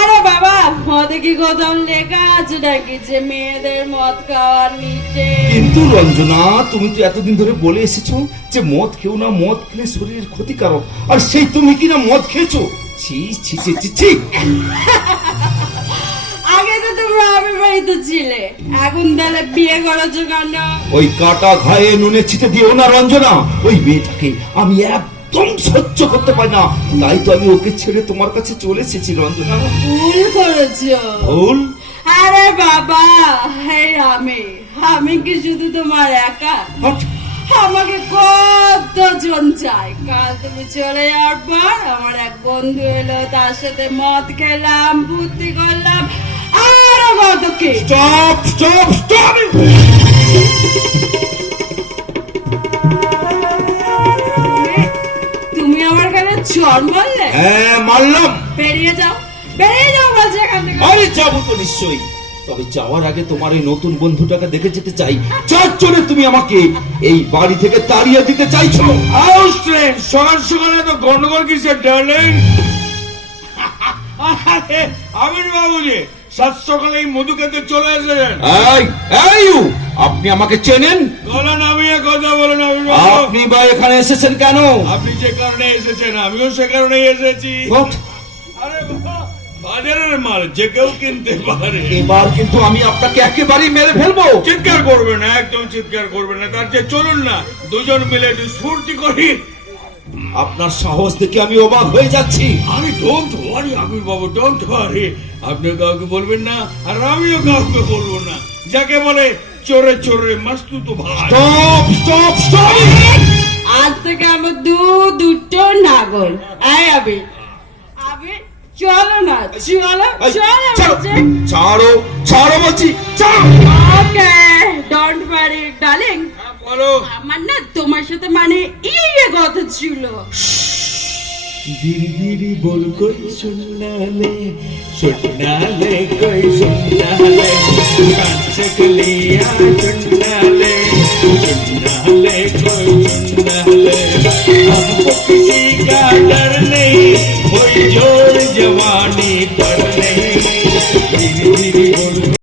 আরে বাবা মদে কি কোথাও লেখা আছে নাকি যে মেয়েদের মদ খাওয়ার নিচে? কিন্তু রঞ্জনা তুমি তো এতদিন ধরে বলে এসেছ যে মদ খেও না মদ খেলে শরীরের ক্ষতিকারক। আর সেই তুমি কি না মদ খেয়েছো? ছি ছি ছি ছি ছি। আগে তো তোমরা বাড়িতে ছিলে এখন তাহলে বিয়ে করেছ কেন ওই কাটা ঘায়ে নুনে ছিটে দিও না রঞ্জনা। ওই মেয়েটাকে আমি একদম সহ্য করতে পারি না। তাই তো আমি ওকে ছেড়ে তোমার কাছে চলে এসেছি রঞ্জনা। ভুল করেছ। ভুল? আরে বাবা হে আমি আমি কি শুধু তোমার একা। আমাকে কতজন চাই কাল তুমি চলে যাওয়ার পর আমার এক বন্ধু এলো তার সাথে মদ খেলাম বুদ্ধি করলাম আর কত কি স্টপ স্টপ স্টপ চর মারলে হ্যাঁ মারলাম। বেরিয়ে যাও বেরিয়ে যাও বলছে এখান থেকে। আরে যাব তো নিশ্চয়ই। তবে যাওয়ার আগে তোমার এই নতুন বন্ধুটাকে দেখে যেতে চাই। যার জন্য তুমি আমাকে এই বাড়ি থেকে তাড়িয়ে দিতে চাইছো। হাউস ট্রেন সকাল সকালে তো গন্ডগোল কিসের ডার্লিং? আমির বাবু যে সাত সকালে এই মধু খেতে চলে এসেছেন। এই এই! আপনি আমাকে চেনেন? গলা নামিয়ে কথা বলেন আপনি বা এখানে এসেছেন কেন? আপনি যে কারণে এসেছেন আমিও সে কারণে এসেছি। বাজারের মাল যে কেউ কিনতে পারে। এবার কিন্তু আমি আপনাকে একেবারেই মেরে ফেলব। চিৎকার করবেন না একদম চিৎকার করবেন না। তার যে চলুন না দুজন মিলে একটু স্ফূর্তি করি। আপনার সাহস দেখে আমি অবাক হয়ে যাচ্ছি। আমি don't worry Aamir Babu don't worry আপনি কাউকে বলবেন না আর আমিও কাউকে বলব না। যাকে বলে চোরে চোরে মাস্তু তো ভাই। স্টপ স্টপ স্টপ আজ থেকে আমার দু দুটো নাগল। আয় আবে আবে চলো না চলো চলো ছাড়ো ছাড়ো বলছি ওকে ডোন্ট ওয়ারি ডার্লিং বলো। আমার না তোমার সাথে মানে ইয়ে কথা ছিল। দিদিরি বল কই শুনালে শুনালে কই শুনালে কাছে हमको किसी का डर नहीं कोई ज़ोर जवानी पर नहीं।